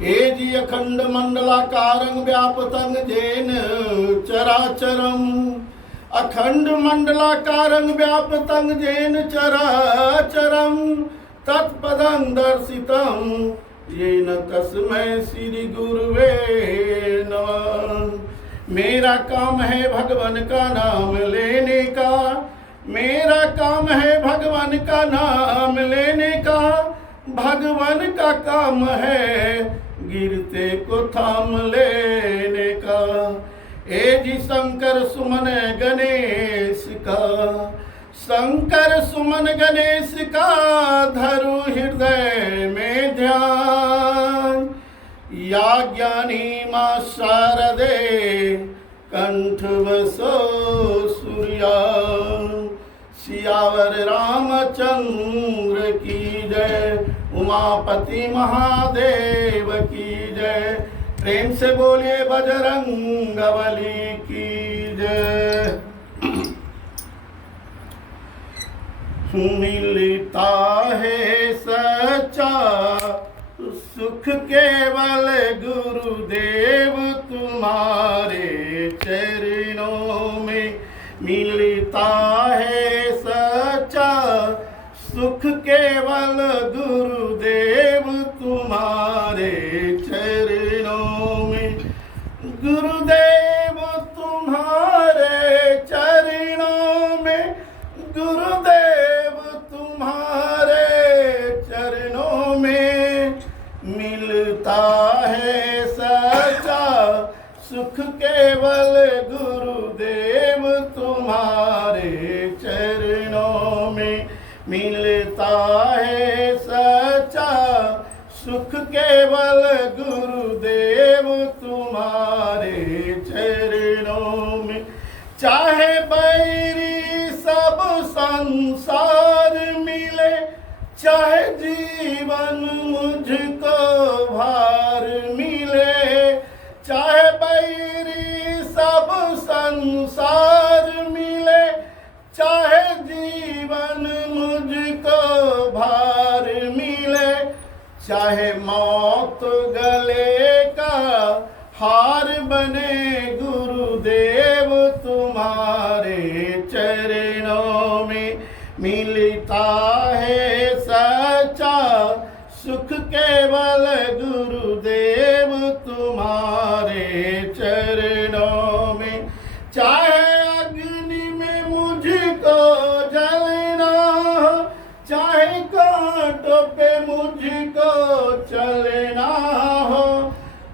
एजी अखंड मंडलाकारं व्यापतं येन चराचरम् अखंड मंडलाकारं व्यापतं येन चराचरं तत्पदं दर्शितं येन तस्मै श्री गुरुवे नमः। मेरा काम है भगवान का नाम लेने का, मेरा काम है भगवान का नाम लेने का, भगवान का काम है गिरते को थाम लेने का। एजी शंकर सुमन गणेश का, शंकर सुमन गणेश का धरु हृदय में ध्यान। या ज्ञानी माँ शारदे कंठ बसो सूर्या। सियावर रामचंद्र की जय, उमापति महादेव की जय। प्रेम से बोलिए बजरंगबली की जय। मिलता है सच्चा सुख केवल गुरुदेव तुम्हारे चरणों में। मिलता है सच्चा सुख केवल गुरुदेव तुम्हारे चरणों में। गुरुदेव तुम्हारे चरणों में, गुरुदेव तुम्हारे चरणों में। मिलता है सच्चा सुख केवल गुरुदेव तुम्हारे चरणों में। मिलता है सच्चा सुख केवल गुरुदेव तुम्हारे चरणों में। चाहे बैरी सब संसार मिले, चाहे जीवन मुझको भार मिले। चाहे बैरी सब संसार मिले, चाहे जीवन मुझको भार मिले। चाहे मौत गले का हार बने गुरुदेव तुम्हारे चरणों में। मिलता है सच्चा सुख केवल गुरुदेव तुम्हारे चरणों में। चाहे अग्नि में मुझको जलना हो, चाहे कांटों पे मुझको चलना हो।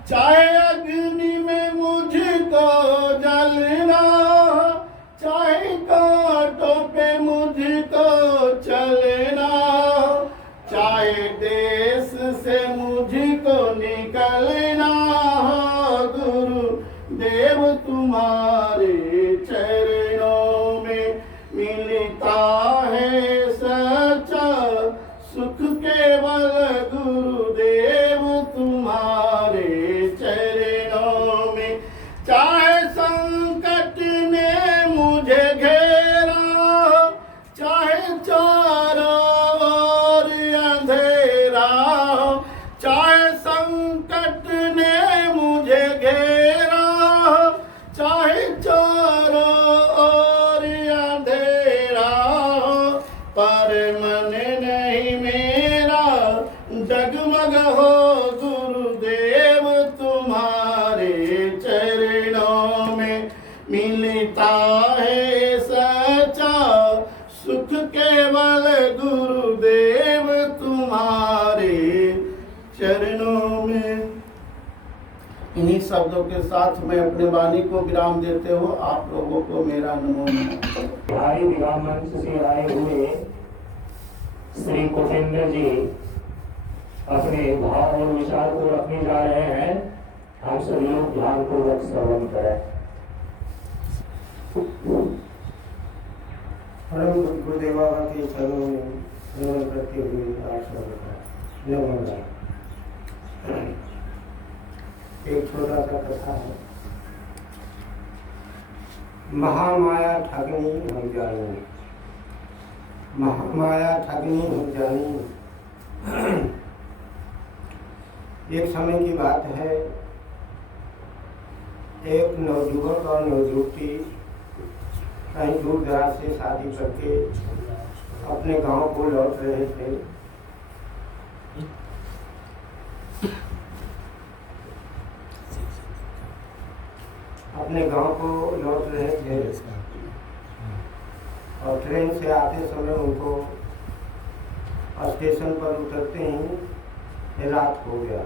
चाहे अग्नि में मुझको जलना हो, चाहे कांटों पे मुझको चलना हो। चाहे देश से मुझको निकलना हो, गुरु देव तुम्हारे चरणों में। मिलता है सच्चा सुख केवल गुरुदेव तुम्हारे चरणों में। चाहे संकट ने मुझे घेरा हो, चाहे चारों ओर अंधेरा हो। चाहे संकट ने मुझे घेरा हो, चाहे चारों ओर अंधेरा हो। पर मन नहीं मेरा जगमग हो, गुरुदेव तुम्हारे चरणों में। मिलता है सच्चा सुख केवल गुरुदेव तुम्हारे चरणों में। इन्हीं शब्दों के साथ मैं अपने वाणी को विराम देते हो आप लोगों को मेरा नमो नमः। बिहारी विवाह मंच से आए हुए श्री कुपेंद्र जी अपने भाव और विचार को रखने जा रहे हैं। हम सभी लोग ध्यान पूर्वक श्रवण करें। परम गुरुदेवा के चरणों में नमन करते हुए नमन। एक छोटा सा कथा है। महामाया ठगनी हम जानी, महामाया ठगनी हम जानी। एक समय की बात है, एक नवयुवक और नवयुवती कहीं दूर दराज से शादी करके अपने गांव को लौट रहे थे। अपने गांव को लौट रहे थे और ट्रेन से आते समय उनको स्टेशन पर उतरते ही रात हो गया।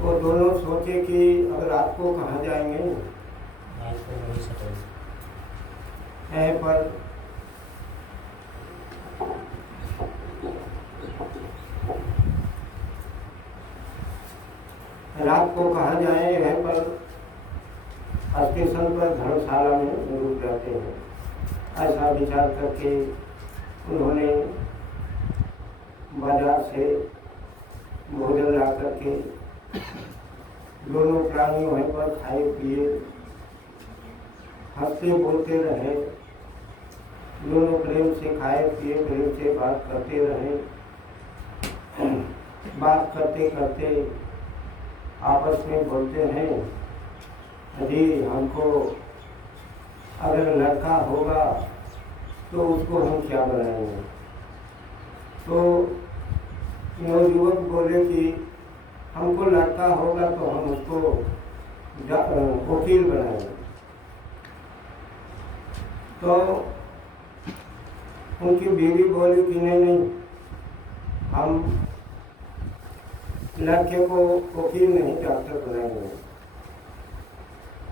वो दोनों सोचे कि अब रात को कहाँ जाएंगे, यहीं पर रात को कहाँ जाएं, यहीं पर स्टेशन पर धर्मशाला में रुक जाते हैं। ऐसा विचार करके उन्होंने बाजार से भोजन ला करके दोनों प्राणी वहीं पर खाए पिए, हंसते बोलते रहे। दोनों प्रेम से खाए पिए, प्रेम से बात करते रहे। बात करते करते आपस में बोलते हैं, अजी हमको अगर लड़का होगा तो उसको हम क्या बनाएंगे। तो नवयुवक बोले कि हमको लड़का होगा तो हम उसको वकील बनाएंगे। तो उनकी बीवी बोली कि नहीं, हम लड़के को वकील नहीं डॉक्टर बनाएंगे।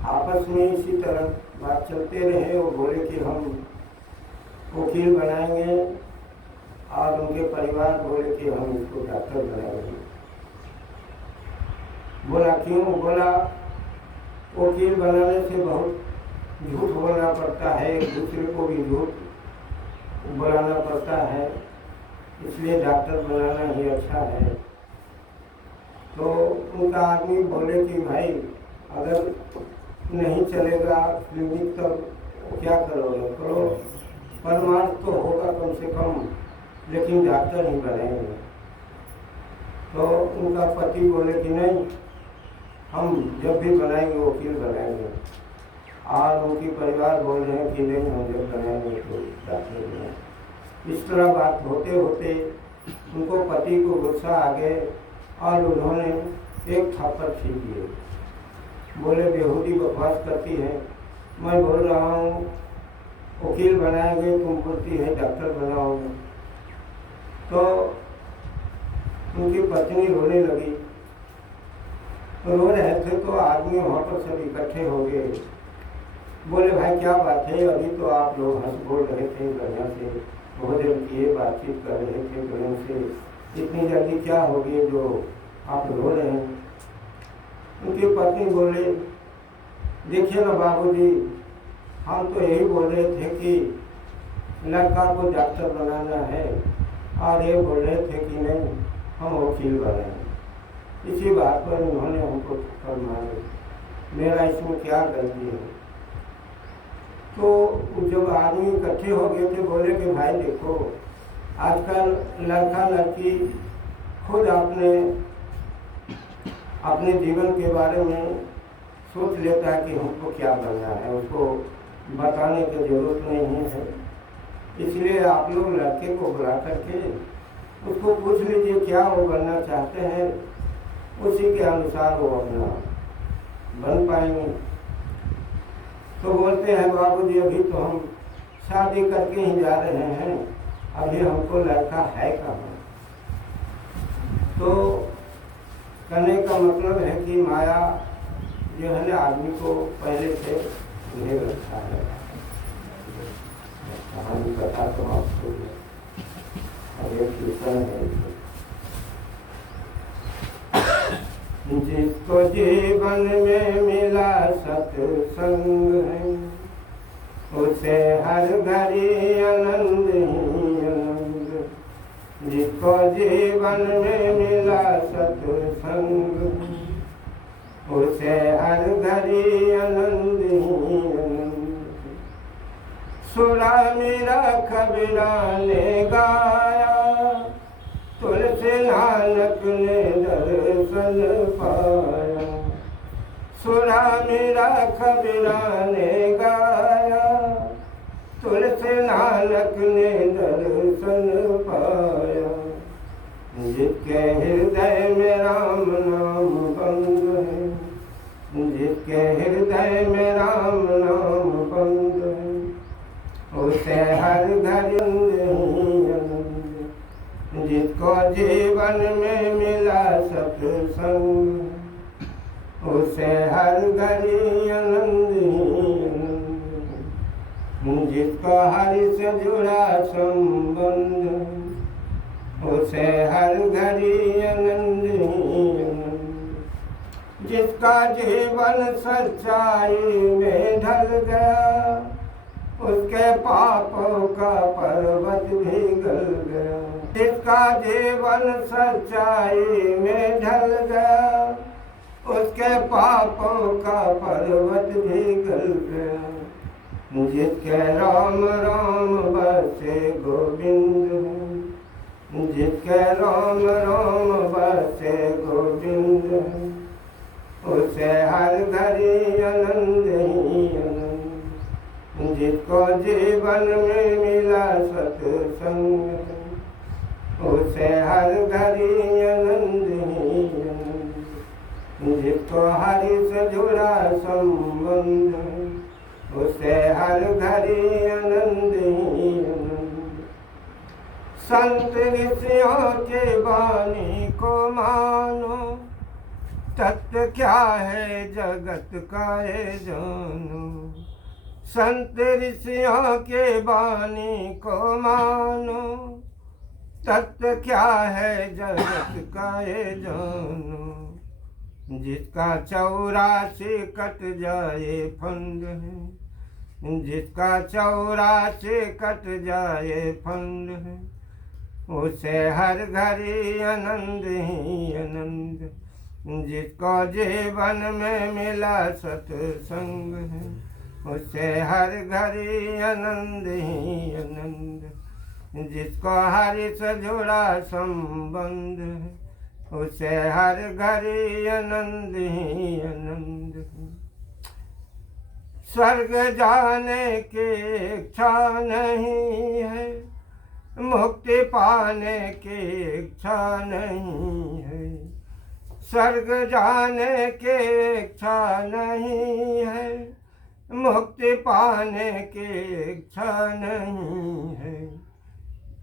आपस में इसी तरह बात चलते रहे। वो बोले कि हम वकील बनाएंगे और उनके परिवार बोले कि हम इसको डॉक्टर बनाएंगे। बोला क्यों? बोला वकील बनाने से बहुत झूठ बोलना पड़ता है, एक दूसरे को भी झूठ बुलाना पड़ता है, इसलिए डॉक्टर बनाना ही अच्छा है। तो उनका आदमी बोले कि भाई अगर नहीं चलेगा क्लिनिक तब क्या करोगे, करो परमार्थ तो होगा कम से कम, लेकिन डॉक्टर ही बनेंगे। तो उनका पति बोले कि नहीं, हम जब भी बनाएंगे वकील बनाएंगे। और उनकी परिवार बोल रहे हैं कि नहीं, हम जब बनाएंगे तो डॉक्टर बनाएंगे। इस तरह बात होते होते उनको पति को गुस्सा आ गए और उन्होंने एक थप्पड़ खींच दिए। बोले बेहूदी बकवास करती है, मैं बोल रहा हूँ वकील बनाएंगे, तुम बोलती है डॉक्टर बनाओगे। तो उनकी पत्नी रोने लगी। रो रहे थे तो आदमी वहाँ पर सब इकट्ठे हो गए। बोले भाई क्या बात है, अभी तो आप लोग हंस बोल रहे थे, बढ़िया से भोजन किए, बातचीत कर रहे थे प्रेम से, इतनी जल्दी क्या हो गई जो आप रो रहे हैं। उनकी पत्नी बोले देखिए ना बाबूजी, हम तो यही बोल रहे थे कि लड़का को डॉक्टर बनाना है और ये बोल रहे थे कि नहीं हम वकील बनाएंगे। इसी बात पर उन्होंने हमको थप्पड़ मारे, मेरा इसमें क्या गलती है। तो जब आदमी इकट्ठे हो गए थे बोले कि भाई देखो आजकल लड़का लड़की खुद अपने जीवन के बारे में सोच लेता है कि हमको क्या बनना है, उसको बताने की जरूरत नहीं है। इसलिए आप लोग लड़के को बुला करके उसको पूछ लीजिए क्या वो बनना चाहते हैं, उसी के अनुसार वो अपना बन पाएंगे। तो बोलते हैं बाबूजी अभी तो हम शादी करके ही जा रहे हैं, अभी हमको लड़का है कहाँ। तो कहने का मतलब है कि माया जो है ना आदमी को पहले से घेर रखा है। कहानी बता तो आपको एक किस्सा है। जिसको जीवन में मिला सत्संग है, उसे हर घड़ी आनंद ही आनंद। जिसको जीवन में मिला सत्संग, उसे हर घड़ी आनंद ही आनंद। सुना मेरा कबीरा ने गाया, तुलसी लाल नानक ने दर्शन पाया। सुना मेरा कबीरा ने गाया, तुलसी नानक ने दर्शन पाया। जिसके हृदय में राम नाम बंद है, जिसके हृदय में राम नाम बंद है, उसे हर घड़ी आनंद। जिसको जीवन में मिला सत्संग, उसे हर घड़ी आनंद ही आनंद। जिसको हरि से जुड़ा संबंध, उसे हर घड़ी आनंद ही आनंद। जिसका जीवन सच्चाई में ढल गया, उसके पापों का पर्वत भी गल गया। जिसका जीवन सच्चाई में ढल गया, उसके पापों का पर्वत भी गल गया। जिसके राम राम बसे गोविंद, जिसके राम राम बसे गोविंद, उसे हर घड़ी आनंद ही आनंद। जिसको जीवन में मिला सत्संग, उसे हर घड़ी आनंद ही आनंद। जिसको हरि से जुड़ा संबंध, उसे हर घड़ी आनंद ही आनंद। संत ऋषियों के वाणी को मानो, तत्व क्या है जगत का ये जानो। संत ऋषियों के वाणी को मानो, तत्व क्या है जगत का ये जानो। जिसका 84 कट जाए फंद है, जिसका 84 कट जाए फंद है, उसे हर घड़ी आनंद ही आनंद। जिसको जीवन में मिला सत्संग है, उसे हर घड़ी आनंद ही आनंद। जिसको हरि से जुड़ा संबंध है, उसे हर घड़ी आनंद ही आनंद। स्वर्ग जाने की इच्छा नहीं है, मुक्ति पाने की इच्छा नहीं है। स्वर्ग जाने की इच्छा नहीं है, मुक्ति पाने की इच्छा नहीं है।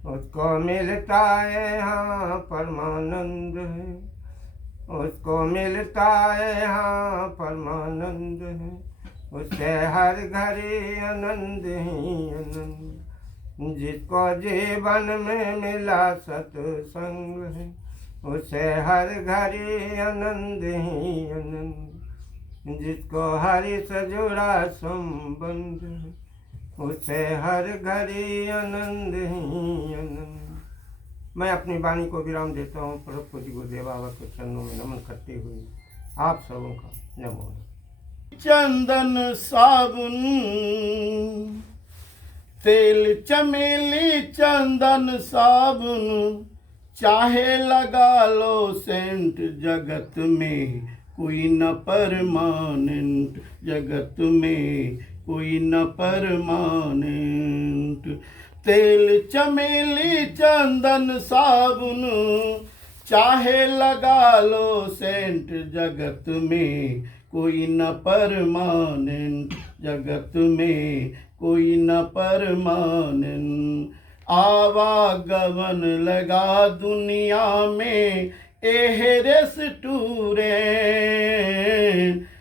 उसको मिलता है यहाँ परमानंद है, उसको मिलता है यहाँ परमानंद है। उसे हर घड़ी आनंद ही आनंद। जिसको जीवन में मिला सत्संग है, उसे हर घड़ी आनंद ही आनंद। जिसको हरि से जुड़ा संबंध है, उसे हर घड़ी आनंद ही आनंद। मैं अपनी वाणी को विराम देता हूँ। प्रभु पूज्य गुरुदेव बाबा के चरणों में नमन करते हुए आप सबों का नमो। चंदन साबुन तेल चमेली चंदन साबुन, चाहे लगा लो सेंट, जगत में कोई न परमानेंट, जगत में कोई न परमानेंट। तेल चमेली चंदन साबुन, चाहे लगा लो सेंट, जगत में कोई न परमानेंट, जगत में कोई न परमानेंट। आवागमन लगा दुनिया में एहरेस टूरे,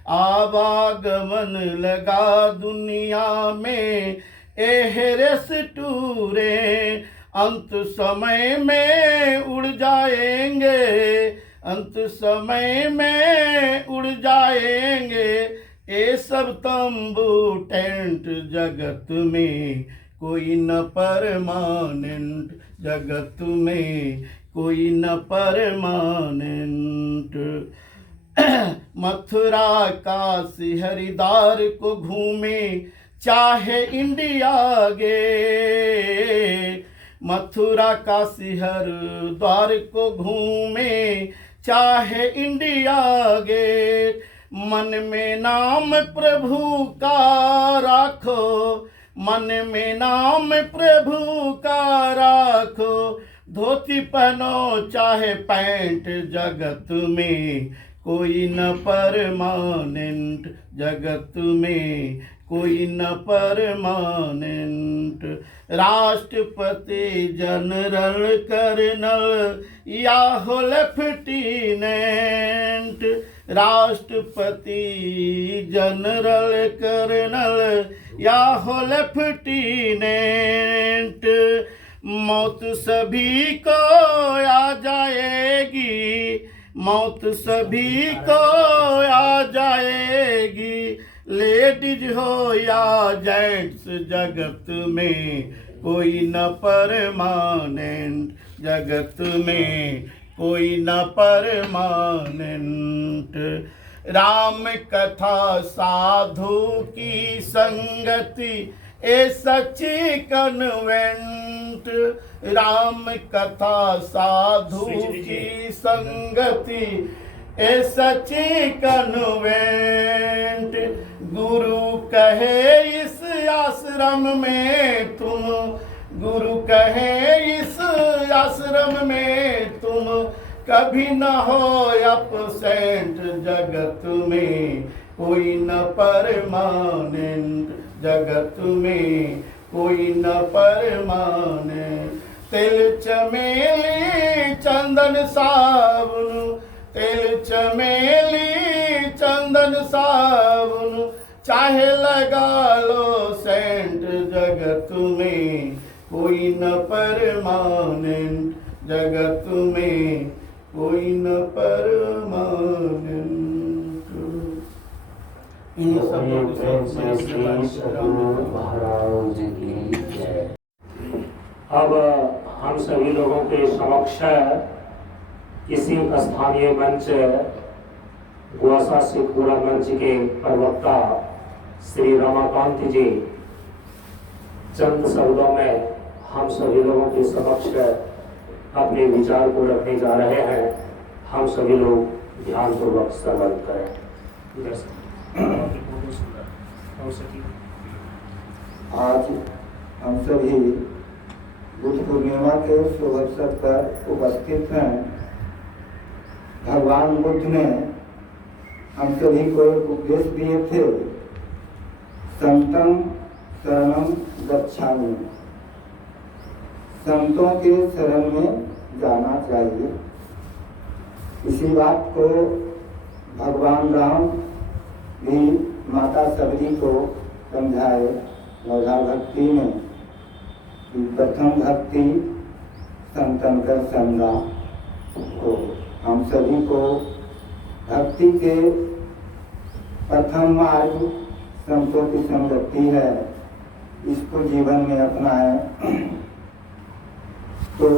आवागमन लगा दुनिया में एहरेस टूरे। अंत समय में उड़ जाएंगे, अंत समय में उड़ जाएंगे ये सब तंबू टेंट, जगत में कोई न परमानेंट, जगत में कोई न परमानेंट। मथुरा काशी हरिद्वार को घूमे चाहे इंडिया गे, मथुरा काशी हरिद्वार को घूमे, चाहे इंडिया गेट। मन में नाम प्रभु का राखो, मन में नाम प्रभु का राखो। धोती पहनो चाहे पैंट, जगत में कोई न परमानेंट, जगत में कोई न परमानेंट। राष्ट्रपति जनरल कर्नल या हो लेफ्टिनेंट, राष्ट्रपति जनरल कर्नल या हो लेफ्टिनेंट। मौत सभी को आ जाएगी, मौत सभी को आ जाएगी। लेडीज हो या जेंट्स, जगत में कोई न परमानेंट, जगत में कोई न परमानेंट। राम कथा साधु की संगति ए सच्ची कन्वेंट, राम कथा साधु की संगति ए सच्ची कन्वेंट। गुरु कहे इस आश्रम में तुम, गुरु कहे इस आश्रम में तुम कभी न हो अपसेंट, जगत में कोई न परमानेंट, जगत में कोई न परमानेंट। तिल चमेली चंदन साबुन, तिल चमेली चंदन साबुन, चाहे लगा लो सेंट, जगत में कोई न परमानेंट, जगत में कोई न परमानेंट। इन शब्दों के साथ महाराज की जय। अब हम सभी लोगों के समक्ष इसी स्थानीय मंच गुआसा सिखपुरा मंच के प्रवक्ता श्री रमाकांत जी चंद शब्दों में हम सभी लोगों के समक्ष अपने विचार को रखने जा रहे हैं। हम सभी लोग ध्यानपूर्वक श्रवण करें। आज हम सभी बुद्ध पूर्णिमा के शुभ अवसर पर उपस्थित हैं। भगवान बुद्ध ने हम सभी को एक उपदेश दिए थे, संतम शरणम गच्छामि, संतों के शरण में जाना चाहिए। इसी बात को भगवान राम भी माता सबरी को समझाए नवधा भक्ति में कि प्रथम भक्ति संतन का संगा। तो हम सभी को भक्ति के प्रथम मार्ग संतों की संगति है, इसको जीवन में अपनाएं। तो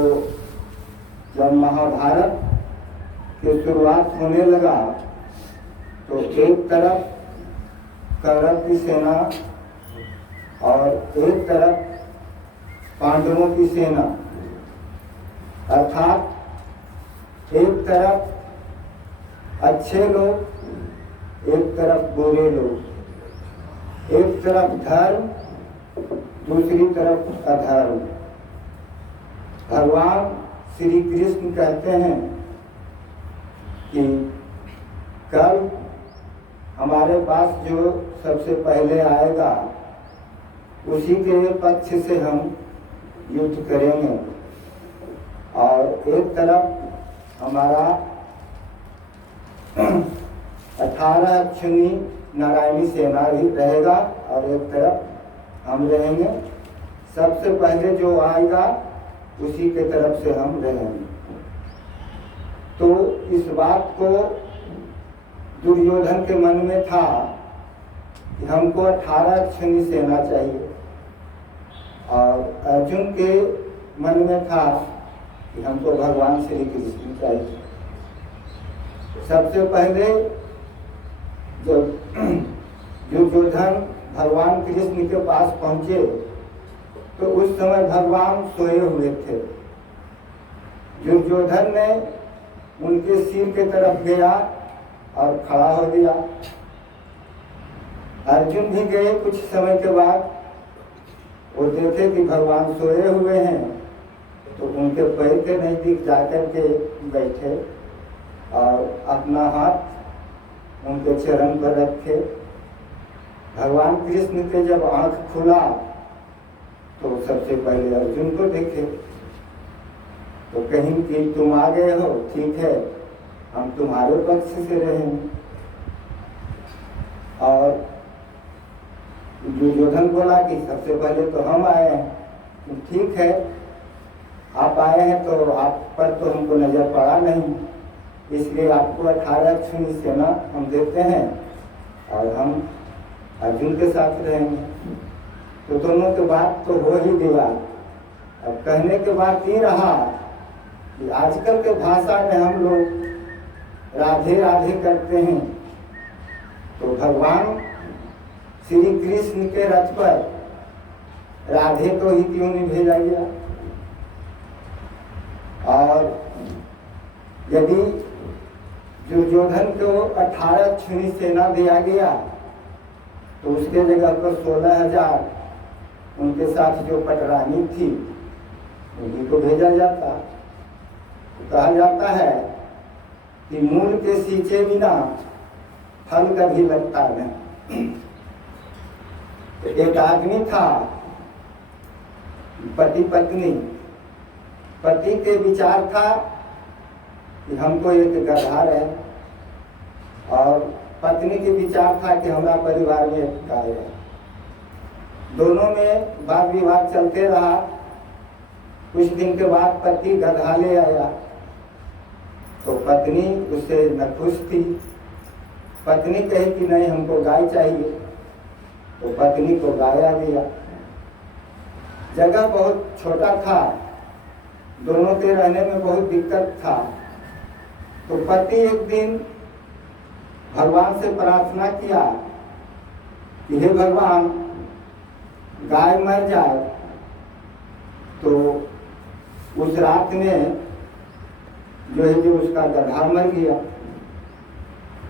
जब महाभारत की शुरुआत होने लगा तो एक तरफ कौरव की सेना और एक तरफ पांडवों की सेना, अर्थात एक तरफ अच्छे लोग, एक तरफ बुरे लोग, एक तरफ धर्म, दूसरी तरफ अधर्म। भगवान श्री कृष्ण कहते हैं कि कल हमारे पास जो सबसे पहले आएगा उसी के पक्ष से हम युद्ध करेंगे, और एक तरफ हमारा 18 अक्षुणी नारायणी सेना भी रहेगा और एक तरफ हम रहेंगे। सबसे पहले जो आएगा उसी के तरफ से हम रहेंगे। तो इस बात को दुर्योधन के मन में था कि हमको 18 अक्षुणी सेना चाहिए, और अर्जुन के मन में था कि हमको भगवान श्री कृष्ण चाहिए। सबसे पहले जब दुर्योधन भगवान कृष्ण के पास पहुंचे तो उस समय भगवान सोए हुए थे। दुर्योधन ने उनके सिर के तरफ गया और खड़ा हो गया। अर्जुन भी गए। कुछ समय के बाद वो देखे कि भगवान सोए हुए हैं, तो उनके पैर के नजदीक जाकर के बैठे और अपना हाथ उनके चरण पर रखे। भगवान कृष्ण के जब आंख खुला तो सबसे पहले अर्जुन को देखे, तो कहीं कि तुम आ गए हो, ठीक है, हम तुम्हारे पक्ष से रहेंगे। और दुर्योधन बोला कि सबसे पहले तो हम आए हैं। ठीक है, आप आए हैं तो आप पर तो हमको नजर पड़ा नहीं, इसलिए आपको 18 अक्षुणी सेना हम देते हैं और हम अर्जुन के साथ रहेंगे। तो दोनों के बात तो हो ही गया। अब कहने के बाद ये रहा कि आजकल के भाषा में हम लोग राधे राधे करते हैं, तो भगवान श्री कृष्ण के रथ पर राधे को ही क्यों नहीं भेजा गया? और यदि दुर्योधन को 18 अक्षुणी सेना दिया गया तो उसके जगह पर 16,000 उनके साथ जो पटरानी थी उन्हीं को भेजा जाता। कहा जाता है कि मूल के सींचे बिना फल कभी लगता नहीं। तो एक आदमी था, पति पत्नी। पति के विचार था कि हमको एक गधा रहे, और पत्नी के विचार था कि हमारा परिवार में एक गाय है। दोनों में वाद विवाद चलते रहा। कुछ दिन के बाद पति गधा ले आया, तो पत्नी उससे न खुश थी। पत्नी कही कि नहीं, हमको गाय चाहिए, तो पत्नी को गाय आ गया। जगह बहुत छोटा था, दोनों के रहने में बहुत दिक्कत था। तो पति एक दिन भगवान से प्रार्थना किया कि हे भगवान, गाय मर जाए। तो उस रात में जो उसका गधा मर गया।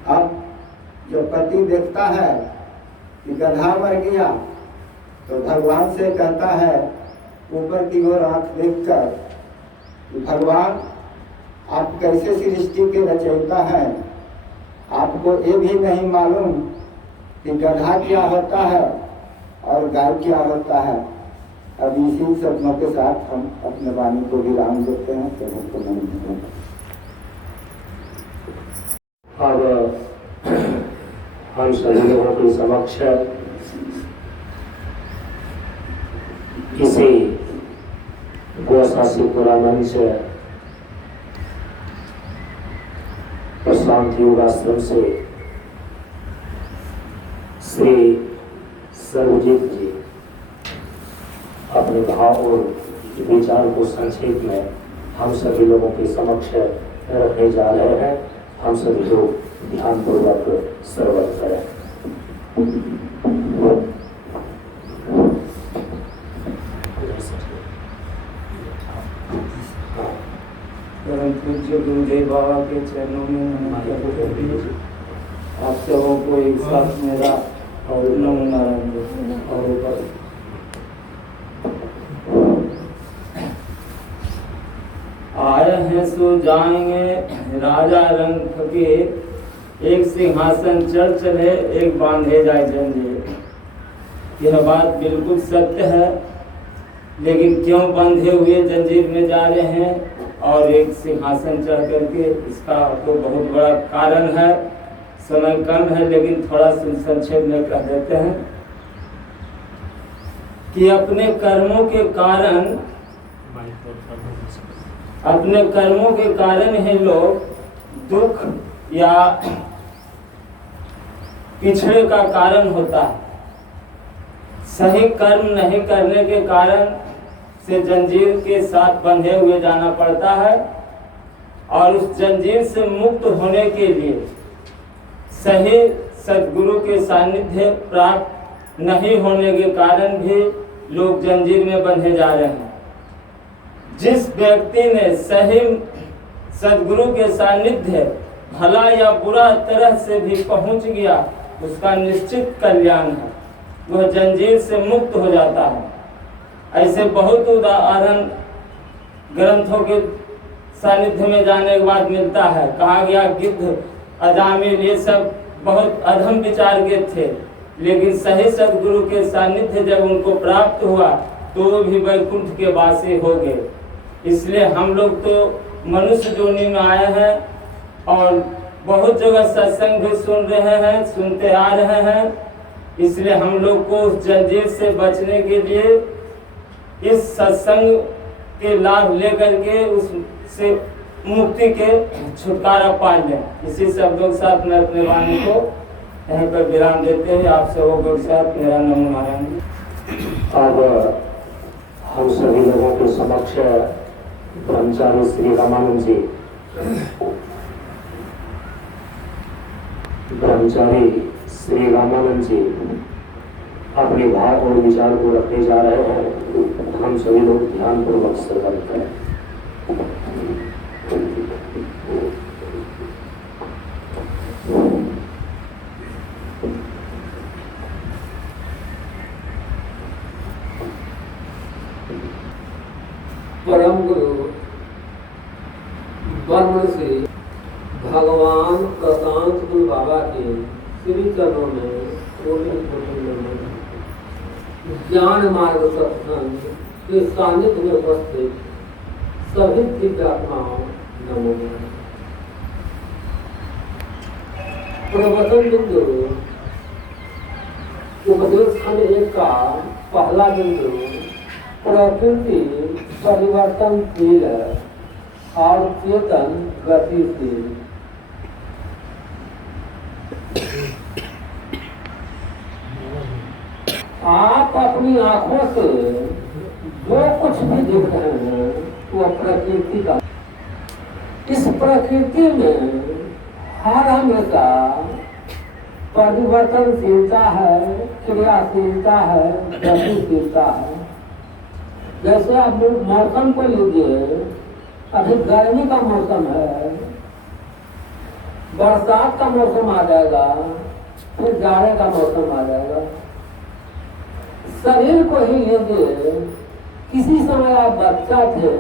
अब जब पति देखता है कि गधा मर गया, तो भगवान से कहता है ऊपर की ओर आंख देखकर कि भगवान, आप कैसे सृष्टि के रचयिता हैं, आपको ये भी नहीं मालूम कि गधा क्या होता है और गाय क्या होता है। अब इसी शब्दों के साथ हम अपने वाणी को विराम देते हैं। अब हम सभी लोगों के समक्ष इसी गोसासीपुरा मंच प्रशांत योगाश्रम से श्री सर्वजीत जी अपने भाव और विचार को संक्षेप में हम सभी लोगों के समक्ष रखने जा रहे हैं। हम सभी लोग ध्यान पूर्वक श्रवण करें। परम पूज्य गुरुदेव बाबा के चरणों में आप सबों को एक साथ मेरा और नमो नारायण। और आए हैं सो जाएंगे राजा रंग के, एक सिंहासन चढ़ चले एक बांधे जाए जंजीर। यह बात बिल्कुल सत्य है, लेकिन क्यों बंधे हुए जंजीर में जा रहे हैं और एक सिंहासन चढ़ करके? इसका तो बहुत बड़ा कारण है। समय कम है, लेकिन थोड़ा संक्षेप में कह देते हैं कि अपने कर्मों के कारण ही लोग दुख या पिछड़े का कारण होता है। सही कर्म नहीं करने के कारण से जंजीर के साथ बंधे हुए जाना पड़ता है, और उस जंजीर से मुक्त होने के लिए सही सद्गुरु के सानिध्य प्राप्त नहीं होने के कारण भी लोग जंजीर में बंधे जा रहे हैं। जिस व्यक्ति ने सही सदगुरु के सानिध्य भला या बुरा तरह से भी पहुंच गया, उसका निश्चित कल्याण है, वह जंजीर से मुक्त हो जाता है। ऐसे बहुत उदाहरण ग्रंथों के सानिध्य में जाने के बाद मिलता है। कहा गया गिद्ध, अजामिल ये सब बहुत अधम विचार के थे, लेकिन सही सदगुरु के सानिध्य जब उनको प्राप्त हुआ तो वो भी वैकुंठ के वासी हो गए। इसलिए हम लोग तो मनुष्य जोनि में आए हैं और बहुत जगह सत्संग भी सुन रहे हैं, सुनते आ रहे हैं। इसलिए हम लोग को उस जंजीर से बचने के लिए इस सत्संग के लाभ लेकर के उससे मुक्ति के छुटकारा पा लें। इसी शब्दों के साथ मैं अपने वाणी को यहीं पर विराम देते हैं। आप सबों के साथ मेरा नमो नारायण। अब हम सभी लोगों के समक्ष ब्रह्मचारी श्री रामानंद जी, ब्रह्मचारी श्री रामानंद जी अपने भाव और विचार को रखने जा रहे हैं। हम सभी लोग ध्यान पूर्वक श्रवण करें। परम गुरु ब्रह्मश्री भगवान प्रशांत गुरु बाबा के श्री चरणों में ज्ञान मार्ग सत्संग के सानिध्य में उपस्थित सभी दिव्यात्माओं नमो नमः। प्रवचन बिंदु उपदेश खंड 1 का पहला बिंदु प्रकृति परिवर्तनशील और चेतन गतिशील। आप अपनी आंखों से जो कुछ भी देख रहे हैं वो प्रकृति का। इस प्रकृति में हर हमेशा परिवर्तनशीलता है, क्रियाशीलता है, गतिशीलता है। जैसे आप मौसम को लीजिए, अभी गर्मी का मौसम है, बरसात का मौसम आ जाएगा, फिर जाड़े का मौसम आ जाएगा। शरीर को ही लीजिए, किसी समय आप बच्चा थे,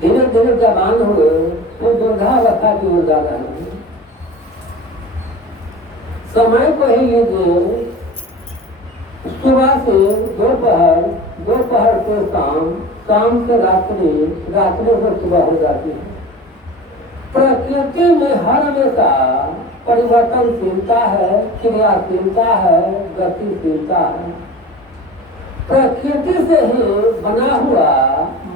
धीरे धीरे जवान हुए, फिर वृद्धावस्था की ओर जा रहे हैं। समय को ही लीजिए, सुबह से दोपहर, दोपहर से शाम, शाम से रात्रि, रात्रि से सुबह हो जाती है। प्रकृति में हर हमेशा परिवर्तनशीलता है, क्रियाशीलता है, गतिशीलता है। प्रकृति से ही बना हुआ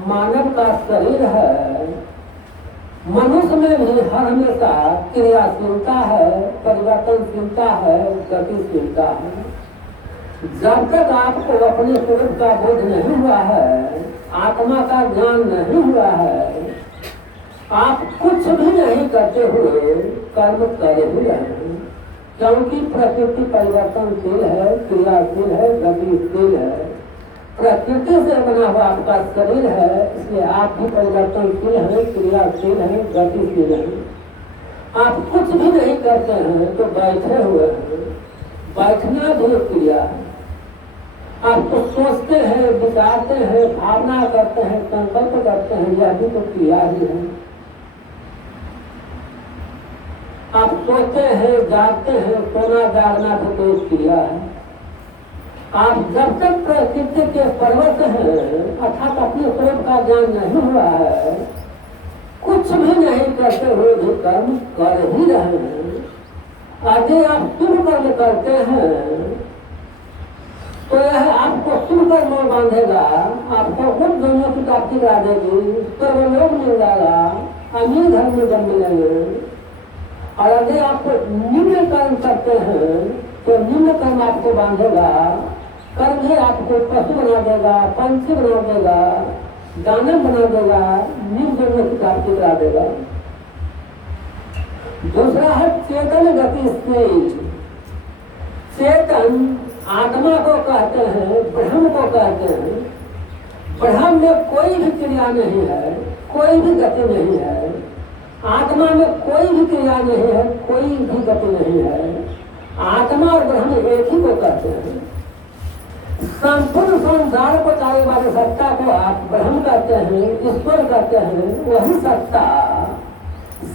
मानव का शरीर है। मनुष्य में भी हर हमेशा क्रियाशीलता है, परिवर्तनशीलता है, गतिशीलता है। जब तक आपको अपने स्वरूप का बोध नहीं हुआ है, आत्मा का ज्ञान नहीं हुआ है, आप कुछ भी नहीं करते हुए कर्म कर ही रहे हैं। क्योंकि प्रकृति परिवर्तनशील है, क्रियाशील है, गतिशील है। प्रकृति से बना हुआ आपका शरीर है, इसलिए आप भी परिवर्तनशील है, क्रियाशील है, गतिशील है। आप कुछ भी नहीं करते हैं तो बैठे हुए हैं, बैठना भी क्रिया है। आप तो सोचते हैं, विचारते हैं, भावना करते हैं, संकल्प करते हैं, यह भी तो क्रिया ही है। आप सोचते हैं, जागते हैं, सोना जागना भी तो क्रिया है। आप जब तक प्रकृति के परवश हैं, अर्थात अपने स्वरूप का ज्ञान नहीं हुआ है, कुछ भी नहीं करते हुए भी कर्म कर ही रहे हैं। आगे आप शुभ कर्म करते हैं तो यह आपको शुभ कर्म बांधेगा, आपको उच्च जन्मों की प्राप्ति करा देगी, सर्वलोक मिल जाएगा, अमीर घर में जन्म मिलेंगे। और यदि आप निम्न कर्म करते हैं तो निम्न कर्म आपको बांधेगा। कर्म ही आपको पशु बना देगा, पंछी बना देगा, दानव बना देगा, निम्न जन्मों की प्राप्ति करा देगा। दूसरा है चेतन गतिशील। चेतन आत्मा को कहते हैं, ब्रह्म को कहते हैं। ब्रह्म में कोई भी क्रिया नहीं है, कोई भी गति नहीं है। आत्मा में कोई भी क्रिया नहीं है, कोई भी गति नहीं है। आत्मा और ब्रह्म एक ही को कहते हैं। संपूर्ण संसार को चालने वाले सत्ता को आप ब्रह्म कहते हैं, ईश्वर कहते हैं। वही सत्ता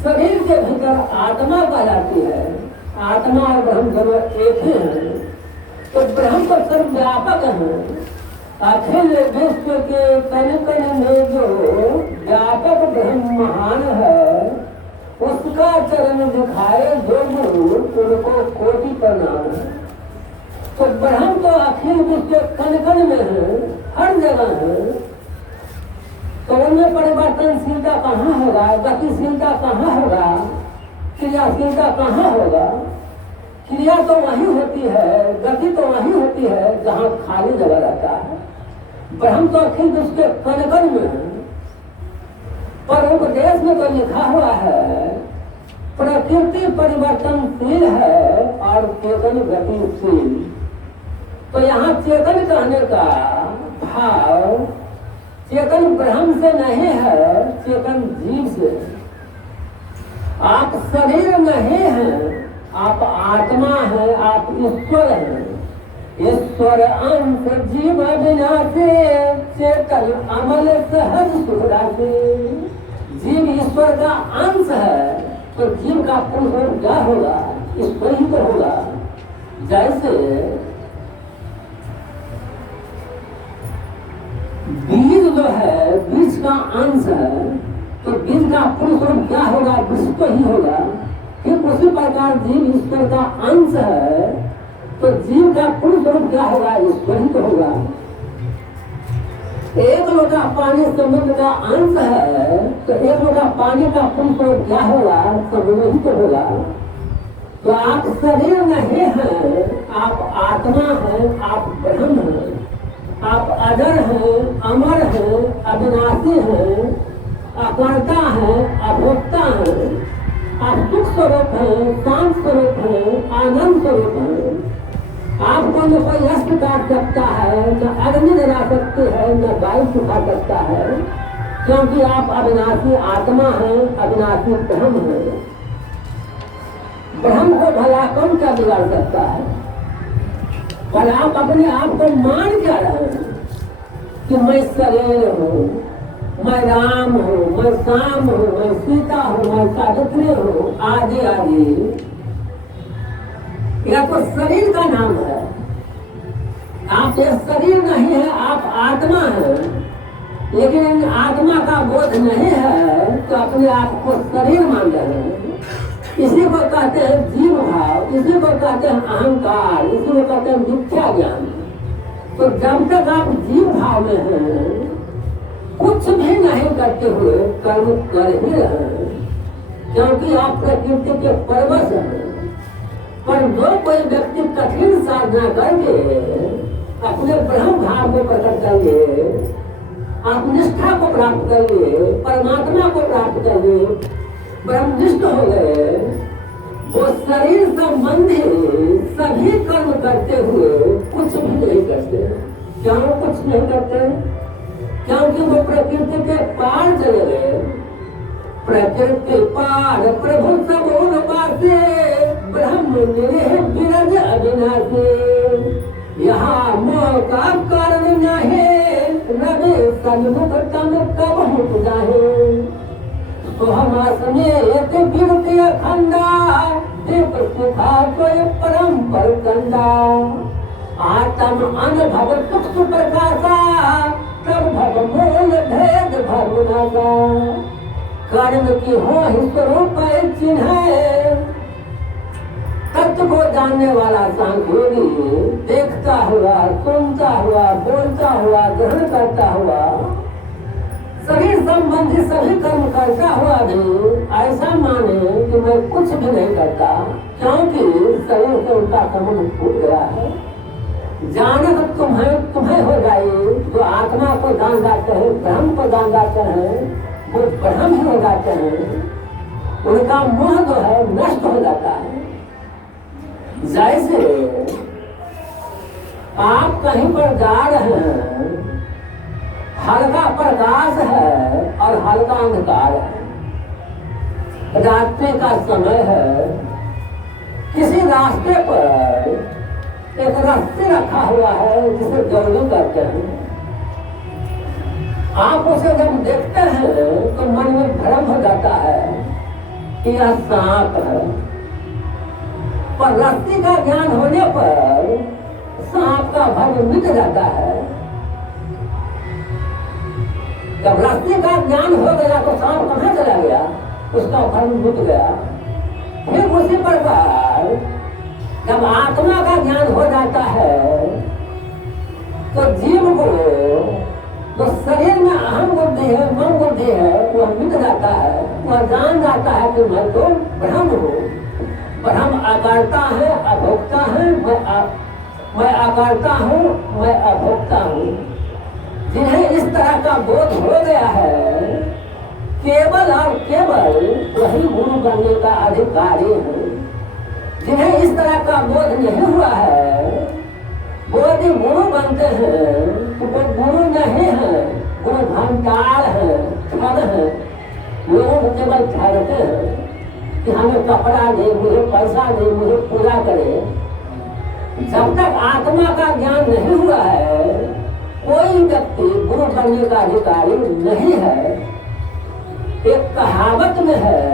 शरीर के भीतर आत्मा कहलाती है। आत्मा और ब्रह्म दोनों एक ही हैं। तो ब्रह्म तो सर्वव्यापक है। अखिल विश्व के कण कण में जो व्यापक ब्रह्म महान है, उसका चरण दिखाए जो गुरु, उनको कोटि प्रणाम है। तो ब्रह्म तो अखिल विश्व के कण कण में है, हर जगह है। तो उनमें परिवर्तनशीलता कहाँ होगा, गतिशीलता कहाँ होगा, क्रियाशीलता कहाँ होगा? क्रिया तो वही होती है, गति तो वही होती है जहाँ खाली जगह रहता है। ब्रह्म तो अखिल विश्व के कण कण में है। पर उपदेश में तो लिखा हुआ है प्रकृति परिवर्तनशील है और चेतन गतिशील। तो यहाँ चेतन कहने का भाव चेतन ब्रह्म से नहीं है, चेतन जीव से। आप शरीर नहीं हैं, आप आत्मा है, आप ईश्वर हैं। ईश्वर अंश जीव विनाशे, चेतन अमल सहज सुरासे। जीव ईश्वर का अंश है, तो जीव का पुरुष क्या होगा? ईश्वर ही तो होगा। जैसे बीज जो है, बीज का अंश है, तो बीज का पुरुष क्या होगा? विश्व तो ही होगा। फिर उसी प्रकार जीव ईश्वर का अंश है, तो जीव का पुरुष क्या होगा? ईश्वर ही तो होगा। एक लोटा पानी समुद्र का अंश है, तो एक लोटा पानी का पुरुष क्या होगा? समुद्र ही तो होगा। तो आप शरीर नहीं है, आप आत्मा है, आप ब्रह्म है। आप अजर हैं, अमर हैं, अविनाशी हैं, अकर्ता हैं, अभोक्ता हैं। आप सुख स्वरूप हैं, शांत स्वरूप हैं, आनंद स्वरूप हैं। आपको न कोई अस्त काट सकता है, न अग्नि जला सकते हैं, न वायु सुखा सकता है, क्योंकि आप अविनाशी आत्मा हैं, अविनाशी ब्रह्म हैं। ब्रह्म को भला कौन क्या बिगाड़ सकता है? पर आप अपने आप को मान क्या रहे हैं कि मैं शरीर हूँ, मैं राम हूँ, मैं श्याम हूँ, मैं सीता हूँ, मैं सावित्री हूँ, आदि आदि। यह तो शरीर का नाम है। आप ये शरीर नहीं है, आप आत्मा है। लेकिन आत्मा का बोध नहीं है तो अपने आप को शरीर मान रहे हैं। इसी को कहते हैं जीव भाव, इसी को कहते हैं अहंकार, इसी को कहते हैं मिथ्या ज्ञान। तो जब तक आप जीव भाव में हैं, कुछ भी नहीं करते हुए कर्म कर ही रहे हैं, क्योंकि आप प्रकृति के परवश हैं। पर जो कोई व्यक्ति कठिन साधना करके अपने ब्रह्म भाव को प्रकट करिए, आप निष्ठा को प्राप्त करिए, परमात्मा को प्राप्त करिए, ब्रह्मनिष्ठ हो गए, वो शरीर संबंधी सभी कर्म करते हुए कुछ भी नहीं करते। क्यों कुछ नहीं करते? क्योंकि वो प्रकृति के पार चले गए। प्रकृति पार प्रभु सब पासे, ब्रह्म निरह विरज अविनाशी। यहाँ मोह का कारण नहीं, रवि सन्मुख तम कब हुट जाहे। तो हमारे एक गिरती अखंडा, दीप सुखा कोई परम पर कंडा। आत्म अनुभव सुख प्रकाशा, तब भव मूल भेद भवनासा। कर्म की हो ही स्वरूप चिन्ह, तत्व को जानने वाला सांख्योगी देखता हुआ, सुनता हुआ, बोलता हुआ, ग्रहण करता हुआ, शरीर संबंधी सभी कर्म करता हुआ भी ऐसा माने कि मैं कुछ भी नहीं करता, क्योंकि शरीर से उनका संबंध छूट गया है। जानक तुम्हें हो जाए, जो आत्मा को जान जाते हैं, ब्रह्म को जान जाते हैं, वो ब्रह्म ही हो जाते हैं। उनका मोह जो है नष्ट हो जाता है। जैसे आप कहीं पर जा रहे हैं, हल्का प्रकाश है और हल्का अंधकार है, रात्रि का समय है। किसी रास्ते पर एक रस्सी रखा हुआ है जिसे जल्दी करते हैं। आप उसे जब देखते हैं तो मन में भ्रम हो जाता है कि यह सांप है, पर रस्सी का ज्ञान होने पर सांप का भ्रम मिट जाता है। जब रस्सी का ज्ञान हो गया तो सांप कहाँ चला गया, उसका भ्रम मिट गया। फिर उसी प्रकार जब आत्मा का ज्ञान हो जाता है तो जीव को तो शरीर में अहम बुद्धि है, मन बुद्धि है, वह मिट जाता है। वह जान जाता है कि मैं तो ब्रह्म हूँ। ब्रह्म अकर्ता है, अभोक्ता है, मैं अकर्ता हूँ, मैं अभोक्ता हूँ। जिन्हें इस तरह का बोध हो गया है, केवल और केवल वही गुरु बनने का अधिकारी है। जिन्हें इस तरह का बोध नहीं हुआ है, वो यदि गुरु बनते हैं तो वो गुरु नहीं है, गुरु भंडार है, ठग है। लोगों को केवल ठगते हैं कि हमें कपड़ा दे, मुझे पैसा दे, मुझे पूरा करे। जब तक आत्मा का ज्ञान नहीं हुआ है, कोई व्यक्ति गुरु बनने का अधिकारी नहीं है। एक कहावत में है,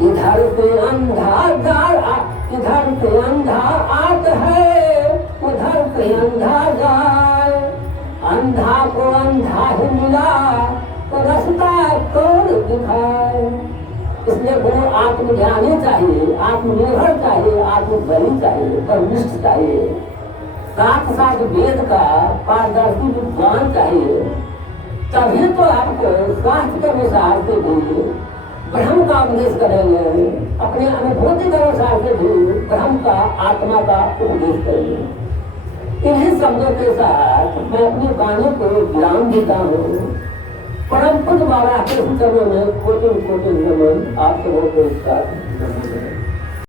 इधर से अंधा इधर से अंधा आत है, उधर से अंधा जाए। अंधा को अंधा ही मिला तो रास्ता कौन दिखाए। इसलिए गुरु आत्मज्ञानी चाहिए, आत्मनिर्भर चाहिए, आत्मबली चाहिए, परनिष्ठ चाहिए। साथ साथ वेद का पारदर्शी विद्वान चाहिए। तभी तो आपको शास्त्र के अनुसार से भी ब्रह्म का उपदेश करेंगे, अपने अनुभूति के अनुसार से भी ब्रह्म का, आत्मा का उपदेश करेंगे। इन्हीं शब्दों के साथ मैं अपनी वाणी को विराम देता हूँ। परम पूज्य बाबा के चरणों में कोटि कोटि नमन। आप सबों को इसका